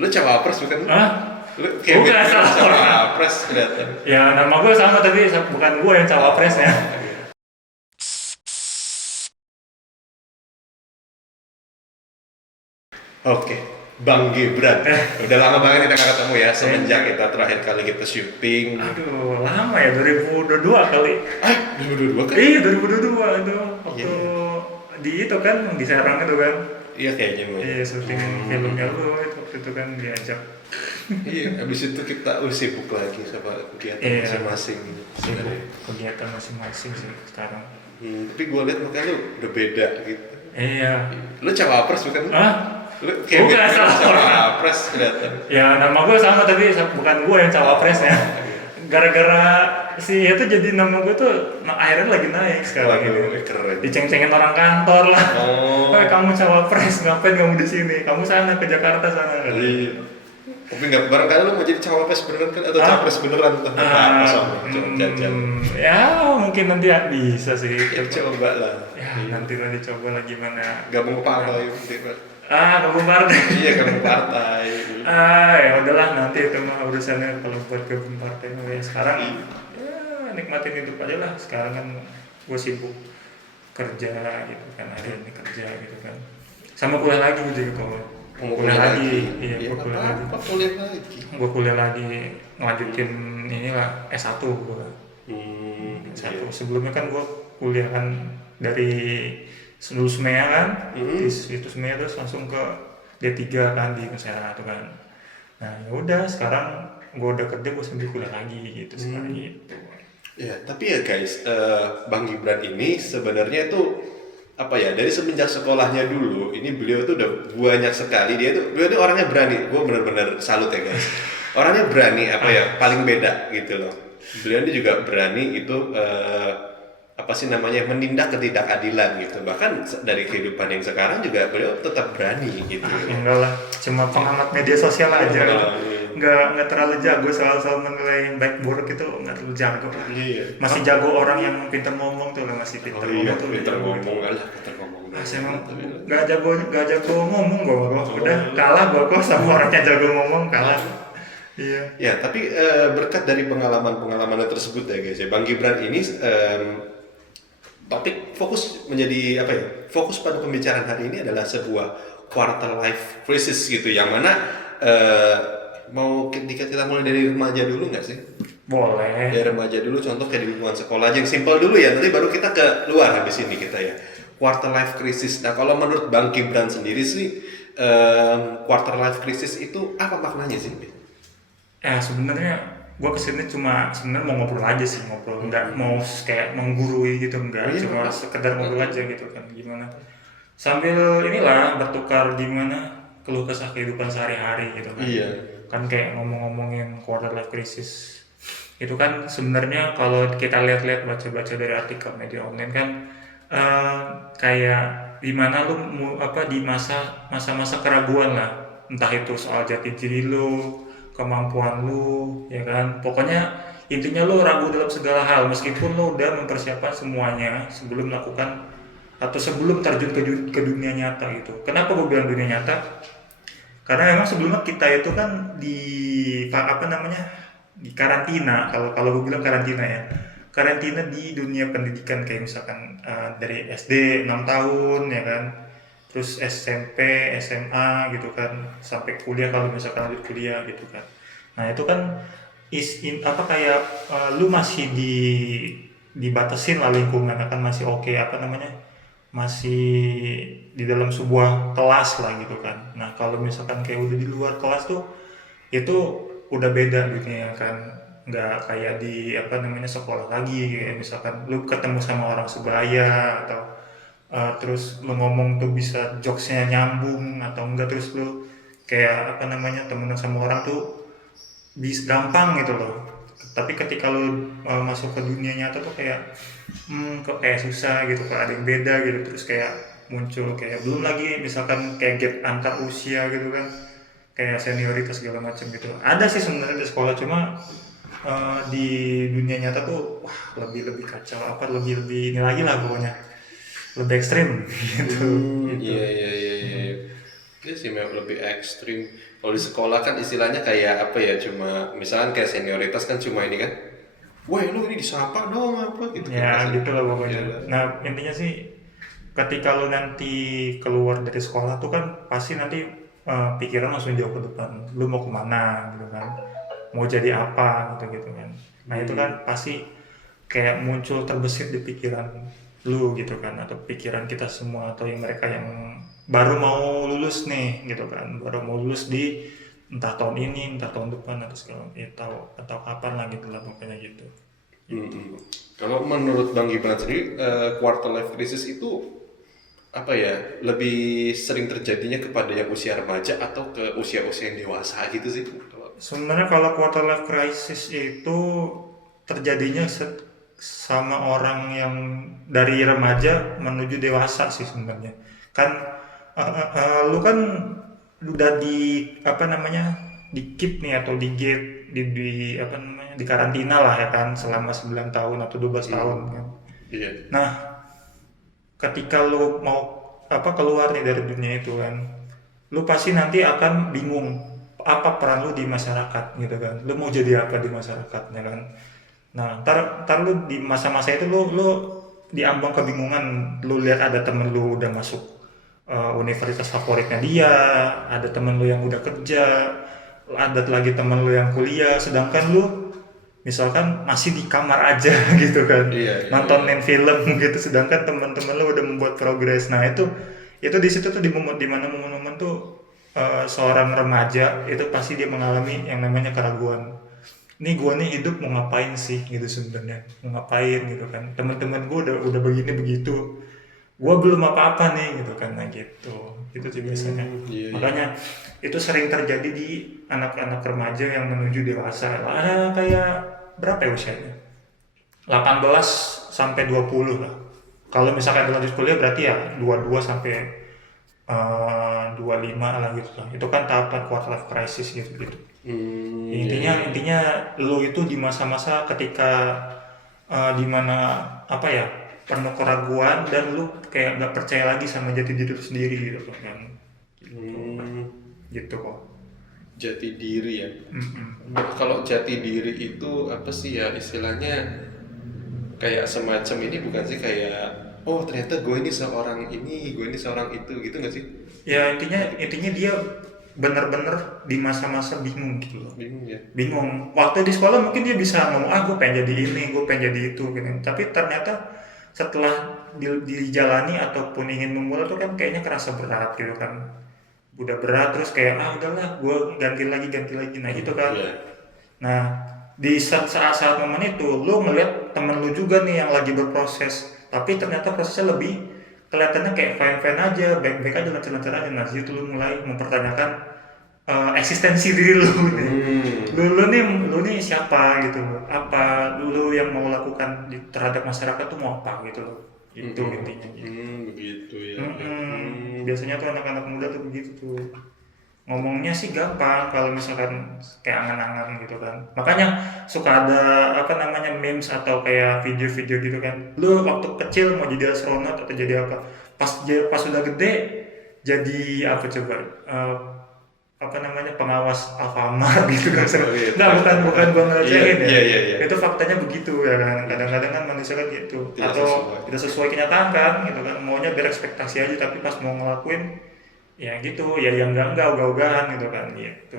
Lu cawapres bukan? Hah? Lu kayak Bukan, salah orang. cawapres kelihatan. Ya nama gue sama tapi bukan gue yang cawapresnya. Oke, Bang Gibran. Udah lama banget kita nggak ketemu ya semenjak kita terakhir kali kita syuting. Aduh, lama ya 2022 kali. 2022 kan? Iya 2022 itu waktu Iya. di itu kan di Serang itu kan. Iya kayaknya gue. Iya syuting filmnya lu itu waktu itu kan diajak. Iya, habis itu kita sibuk lagi sama kegiatan Iya. masing-masing gitu. Sibuk kegiatan masing-masing sih sekarang. Tapi gue liat makanya lu udah beda gitu. Iya. Lu cawapres bukan? Hah? Lu kayak Bukan, salah orang. cawapres kelihatan. Ya nama gue sama tapi bukan gue yang cawapresnya. Gara-gara si itu jadi nama gue tuh akhirnya lagi naik sekarang Waduh, ini. keren. Diceng-cengin orang kantor lah. Oh. Kamu cawapres, ngapain kamu di sini? Kamu sana ke Jakarta sana. Iya. Tapi nggak barangkali lu mau jadi cawapres beneran kan atau Ah. capres beneran tuh? Apa sama cuma jajan. Ya mungkin nanti bisa sih. Ya coba lah. Ya nanti lah dicoba lah gimana. Gabung ke partai nanti, Pak. Gabung partai. Iya, gabung partai. Ya udahlah nanti itu mah urusannya kalau buat gabung partai ya sekarang ya nikmatin hidup aja lah. Sekarang kan gue sibuk kerja gitu kan, hari ini kerja gitu kan. Sama kuliah lagi gue juga kalau Mau kuliah lagi. Iya, ya, gue kuliah lagi. apa kuliah lagi? Gue kuliah lagi ngelanjutin inilah S1 gue. Iya. Sebelumnya kan gue kuliah kan dari dulu SMEA kan, di Hmm. situ SMEA terus langsung ke D3 kan di Mesera tuh kan. Nah ya udah sekarang gue udah kerja gue sambil kuliah lagi gitu sekarang gitu. Ya, tapi ya guys, Bang Gibran ini sebenarnya tuh apa ya, dari semenjak sekolahnya dulu, ini beliau tuh udah banyak sekali, beliau tuh orangnya berani, gue bener-bener salut ya guys. Orangnya berani apa ya, paling beda gitu loh. Beliau ini juga berani itu apa sih namanya, menindak ketidakadilan gitu. Bahkan dari kehidupan yang sekarang juga beliau tetap berani gitu. Enggak lah, cuma pengamat media sosial aja. Nggak terlalu jago soal menilai yang baik buruk itu nggak terlalu jago. Iya. Masih jago orang yang pintar ngomong tuh lah, masih pintar ngomong tuh. Pintar ngomong lah, pintar ngomong. Emang nggak jago ngomong gue udah kalah gue kok sama orang yang jago ngomong kalah. Iya. Ya, tapi berkat dari pengalaman-pengalaman tersebut ya guys ya, Bang Gibran ini topik fokus menjadi apa ya? Fokus pada pembicaraan hari ini adalah sebuah quarter life crisis gitu, yang mana mau kita mulai dari remaja dulu nggak sih? Boleh. Dari remaja dulu, contoh kayak di lingkungan sekolah aja yang simpel dulu ya, nanti baru kita ke luar habis ini kita ya. Quarter life crisis. Nah, kalau menurut Bang Gibran sendiri sih, quarter life crisis itu apa maknanya sih? Ya sebenarnya gue kesini cuma sebenarnya mau ngobrol aja sih, ngobrol, nggak mau kayak menggurui gitu, enggak, cuma sekedar ngobrol aja gitu kan, gimana sambil inilah bertukar gimana keluh kesah kehidupan sehari-hari gitu kan. Iya. Kan kayak ngomongin quarter life crisis itu kan sebenarnya kalau kita lihat-lihat baca-baca dari artikel media online kan kayak dimana lu di masa-masa keraguan lah, entah itu soal jati diri lu, kemampuan lu, ya kan, pokoknya intinya lu ragu dalam segala hal meskipun lu udah mempersiapkan semuanya sebelum melakukan atau sebelum terjun ke dunia nyata gitu. Kenapa gue bilang dunia nyata? Karena memang sebelumnya kita itu kan di karantina, kalau gue bilang karantina ya, karantina di dunia pendidikan kayak misalkan dari SD 6 tahun ya kan, terus SMP, SMA gitu kan, sampai kuliah kalau misalkan lanjut kuliah gitu kan. Nah itu kan kayak lu masih dibatasin lah lingkungan, kan masih oke, masih di dalam sebuah kelas lah gitu kan. Nah kalau misalkan kayak udah di luar kelas tuh itu udah beda dunia kan, nggak kayak di sekolah lagi, kayak misalkan lu ketemu sama orang sebaya atau terus lu ngomong tuh bisa jokesnya nyambung atau enggak, terus lu kayak temenan sama orang tuh bisa gampang gitu loh. Tapi ketika lu masuk ke dunia nyata tuh kok kayak susah gitu, kok ada yang beda gitu, terus kayak muncul kayak belum lagi misalkan kayak gap antar usia gitu kan, kayak senioritas segala macam gitu. Ada sih sebenarnya di sekolah, cuma di dunia nyata tuh lebih kacau, lebih ini lagi lah pokoknya, lebih ekstrim gitu. Iya. Iya sih memang lebih ekstrim. Kalau di sekolah kan istilahnya kayak apa ya, cuma misalkan kayak senioritas kan cuma ini kan, wah lu ini disapa dong apa gitu kan Ya kasar. gitu lah Iya pokoknya. lah. Nah intinya sih ketika lu nanti keluar dari sekolah tuh kan pasti nanti pikiran langsung jauh ke depan. Lu mau kemana gitu kan? Mau jadi apa gitu gitu kan? Nah itu kan pasti kayak muncul terbesit di pikiran lu gitu kan, atau pikiran kita semua, atau yang mereka yang baru mau lulus nih gitu kan, baru mau lulus di entah tahun ini entah tahun depan atau segala ya, tahu atau kapan lah gitu lah pokoknya gitu. Mm-mm. Kalau menurut Bang Gibran sendiri, quarter life crisis itu apa ya, lebih sering terjadinya kepada yang usia remaja atau ke usia-usia yang dewasa gitu sih? Sebenarnya kalau quarter life crisis itu terjadinya sama orang yang dari remaja menuju dewasa sih sebenarnya. Kan lu kan udah di apa namanya di keep nih atau di gate di apa namanya di karantina lah ya kan selama 9 tahun atau 12 tahun kan. Iya. Nah, ketika lu mau apa keluar nih dari dunia itu kan, lu pasti nanti akan bingung apa peran lu di masyarakat gitu kan, lu mau jadi apa di masyarakatnya kan. Nah ntar lu di masa-masa itu lu diambang kebingungan. Lu lihat ada temen lu udah masuk universitas favoritnya dia, ada temen lu yang udah kerja, ada lagi temen lu yang kuliah, sedangkan lu misalkan masih di kamar aja gitu kan, Iya, iya, iya. nontonin film gitu, sedangkan teman-teman lo udah membuat progres. Nah itu di situ tuh di mana momen-momen tuh seorang remaja itu pasti dia mengalami yang namanya keraguan. Ini gue nih hidup mau ngapain sih gitu sebenarnya, mau ngapain gitu kan, teman-teman gue udah begini begitu, gue belum apa-apa nih gitu kan. Nah gitu sih biasanya. Iya, iya. Makanya itu sering terjadi di anak-anak remaja yang menuju dewasa. Kayak berapa ya usianya, 18 sampai 20 lah. Kalau misalkan lanjut kuliah berarti ya 22 sampai 25 lah gitu lah. Itu kan tahapan quarter life crisis gitu gitu. Iya, Intinya iya. intinya lo itu di masa-masa ketika dimana apa ya penuh keraguan dan lu kayak nggak percaya lagi sama jati diri lu sendiri gitu kan. Hmm, Gitu kok. jati diri ya. Mm-mm. Kalau jati diri itu apa sih ya istilahnya, kayak semacam ini bukan sih, kayak oh ternyata gue ini seorang itu gitu nggak sih? Ya intinya dia bener-bener di masa-masa bingung gitu loh. Bingung ya. Bingung waktu di sekolah mungkin dia bisa ngomong gue pengen jadi ini, gue pengen jadi itu gitu, tapi ternyata setelah dijalani ataupun ingin memulai tuh kan kayaknya kerasa berat gitu kan, udah berat terus kayak udahlah gue ganti lagi nah gitu kan. Iya. Nah di saat momen itu lu ngeliat temen lu juga nih yang lagi berproses, tapi ternyata prosesnya lebih kelihatannya kayak fine-fine aja, baik-baik aja, lancar-lancar aja. Nah situ lu mulai mempertanyakan eksistensi diri lu nih. Lu nih siapa gitu loh, apa lu yang mau lakukan terhadap masyarakat tuh mau apa gitu loh, itu intinya gitu. Begitu ya. Biasanya tuh anak-anak muda tuh begitu tuh, ngomongnya sih gampang kalau misalkan kayak angan-angan gitu kan. Makanya suka ada apa namanya memes atau kayak video-video gitu kan, lu waktu kecil mau jadi astronot atau jadi apa, pas udah gede jadi apa coba, apa namanya pengawas Alfamart gitu kan. Oh, iya. Nggak, bukan gua ngelecehin ya, Iya, iya, iya. itu faktanya begitu ya kan. Kadang-kadang kan manusia kan gitu, Tidak atau sesuai. tidak sesuai kenyataan kan gitu kan, maunya berekspektasi aja tapi pas mau ngelakuin ya gitu ya yang enggak ogah-ogahan gitu kan gitu.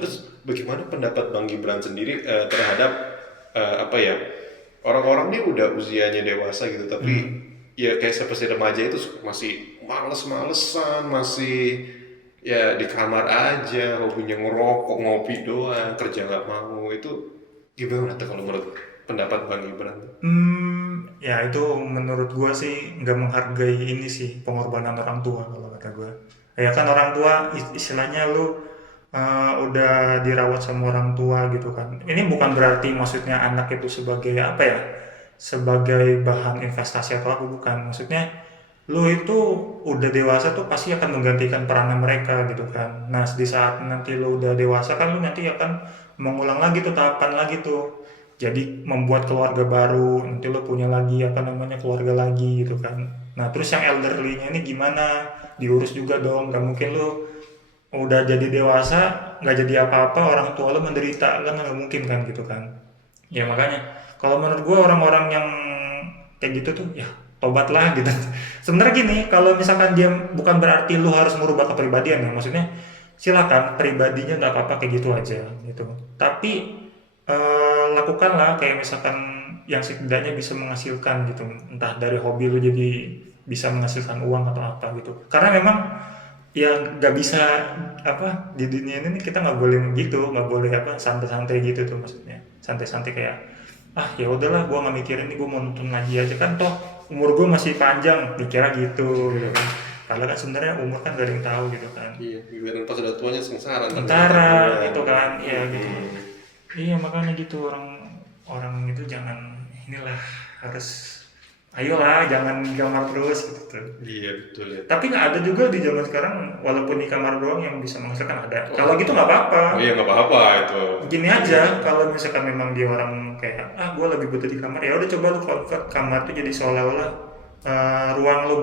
Terus bagaimana pendapat Bang Gibran sendiri terhadap apa ya, orang-orang ini udah usianya dewasa gitu tapi ya kayak seperti remaja itu masih males-malesan, masih ya di kamar aja, hobinya ngerokok, ngopi doang, kerja nggak mau. Itu gimana tuh kalau menurut pendapat Bang Gibran? Ya itu menurut gua sih nggak menghargai ini sih, pengorbanan orang tua kalau kata gua. Ya kan orang tua istilahnya lu udah dirawat sama orang tua gitu kan. Ini bukan berarti maksudnya anak itu sebagai apa ya, sebagai bahan investasi atau apa, bukan. Maksudnya lu itu udah dewasa tuh pasti akan menggantikan peranan mereka gitu kan. Nah di saat nanti lu udah dewasa kan lu nanti akan mengulang lagi tuh tahapan lagi tuh, jadi membuat keluarga baru, nanti lo punya lagi apa namanya keluarga lagi gitu kan. Nah terus yang elderly-nya ini gimana, diurus juga dong. Gak mungkin lu udah jadi dewasa nggak jadi apa-apa, orang tua lu menderita, kan nggak mungkin kan gitu kan. Ya makanya kalau menurut gue orang-orang yang kayak gitu tuh ya tobatlah gitu. Sebenarnya gini, kalau misalkan dia bukan berarti lu harus merubah kepribadian ya, maksudnya silakan pribadinya nggak apa-apa kayak gitu aja gitu. Tapi lakukanlah kayak misalkan yang setidaknya bisa menghasilkan gitu, entah dari hobi lu jadi bisa menghasilkan uang atau apa gitu. Karena memang ya nggak bisa apa di dunia ini kita nggak boleh gitu, nggak boleh apa santai-santai gitu tuh, maksudnya santai-santai kayak ya udahlah gue nggak mikirin nih, gue mau nonton lagi aja kan, toh umur gue masih panjang, dikira gitu gitu kan. Padahal kan sebenarnya umur kan gak ada yang tahu gitu kan. Iya, giliran pas udah tuanya sengsara. Sementara gitu kan, ya gitu. Iya makanya gitu, orang itu jangan inilah, harus ayolah jangan di kamar terus gitu tuh. Iya betul ya. Tapi nggak ada juga di zaman sekarang, walaupun di kamar doang yang bisa menghasilkan ada. Kalau gitu nggak apa-apa. Oh iya nggak apa-apa itu. Gini aja, kalau misalkan memang dia orang kayak gue lebih butuh di kamar, ya udah coba lu convert kamar tuh jadi seolah-olah ruang lu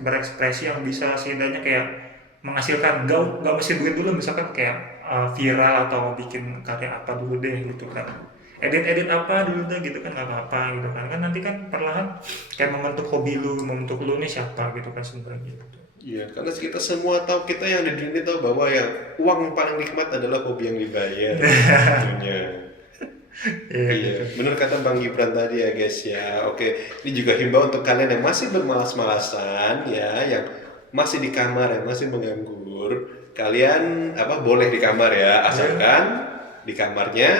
berekspresi yang bisa setidaknya kayak menghasilkan, nggak mesti duit dulu, misalkan kayak viral atau bikin karya apa dulu deh gitu kan, edit apa dulu deh gitu kan, nggak apa-apa gitu kan nanti kan perlahan kayak membentuk hobi lu, membentuk lu nih siapa gitu kan sebenarnya gitu. Iya, karena kita semua tahu, kita yang di dunia tahu bahwa yang uang yang paling nikmat adalah hobi yang dibayar. Tentunya. Iya, Gitu. benar kata Bang Gibran tadi ya guys ya. Oke, ini juga himbau untuk kalian yang masih bermalas-malasan ya, yang masih di kamar, yang masih menganggur. Kalian boleh di kamar ya, asalkan di kamarnya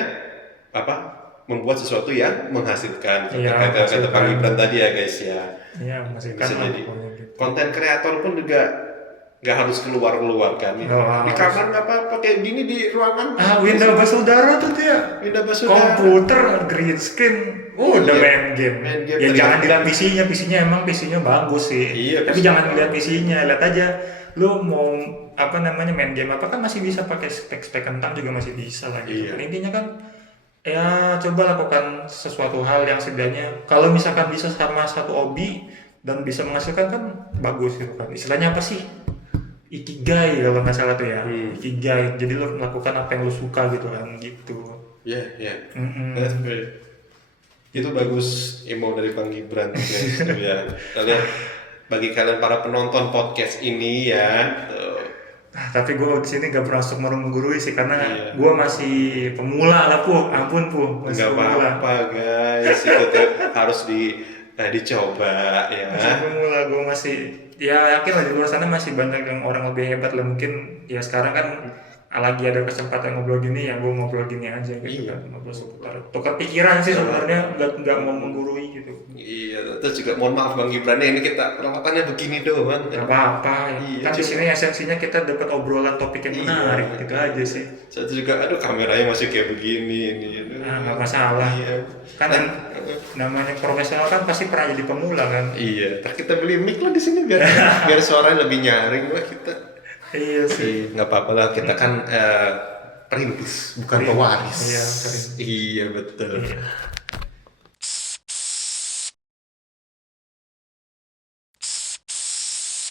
membuat sesuatu yang menghasilkan. Iya, Kata Bang Gibran tadi ya guys ya. Iya, menghasilkan Bisa lah jadi. pokoknya gitu. Konten kreator pun juga nggak harus keluar kan. Di kamar nggak apa-apa, kayak gini di ruangan. Windows Basudara tuh dia. Windows Basudara. Komputer, green screen, udah Iya. main game. Main game Ya ternyata. jangan dilihat PC-nya emang PC-nya bagus sih. Iya, Tapi PC-nya jangan dilihat PC-nya, lihat aja lu mau main game apa kan masih bisa pakai spek kentang juga masih bisa lah gitu. Iya. Intinya kan ya coba lakukan sesuatu hal yang setidaknya kalau misalkan bisa sama satu hobi dan bisa menghasilkan kan bagus gitu kan. Istilahnya apa sih? Ikigai kalau nggak salah tuh ya. Ikigai. Jadi lu melakukan apa yang lu suka gitu kan gitu. Iya, iya. Mm-mm. That's great. Itu bagus emo dari Bang Gibran guys. Itu ya. Bagi kalian para penonton podcast ini ya. Tapi gue di sini gak pernah masuk menggurui sih, karena Iya. gue masih pemula lah ampun masih Nggak pemula. apa-apa guys. Itu tuh harus dicoba ya. Masih pemula, gue masih ya yakin lah di luar sana masih banyak yang orang lebih hebat lah, mungkin ya sekarang kan lagi ada kesempatan ngobrol gini ya gue ngobrol gini aja gitu Iya. kan, ngobrol seputar tukar pikiran sih sebenarnya, nggak mau menggurui gitu. Iya, terus juga mohon maaf Bang Gibran, ini kita perawatannya begini doang. Gak apa-apa Iya, kan di sini esensinya kita dapat obrolan topik yang menarik gitu aja sih. Saya juga, kameranya masih kayak begini ini. Nggak masalah. Iya. Kan namanya profesional kan pasti pernah jadi pemula kan. Iya, ntar kita beli mic lah di sini biar biar suaranya lebih nyaring lah kita. Iya sih. Nggak apa-apa lah, kita kan perintis bukan pewaris. Iya, perintis. Iya betul. Iya.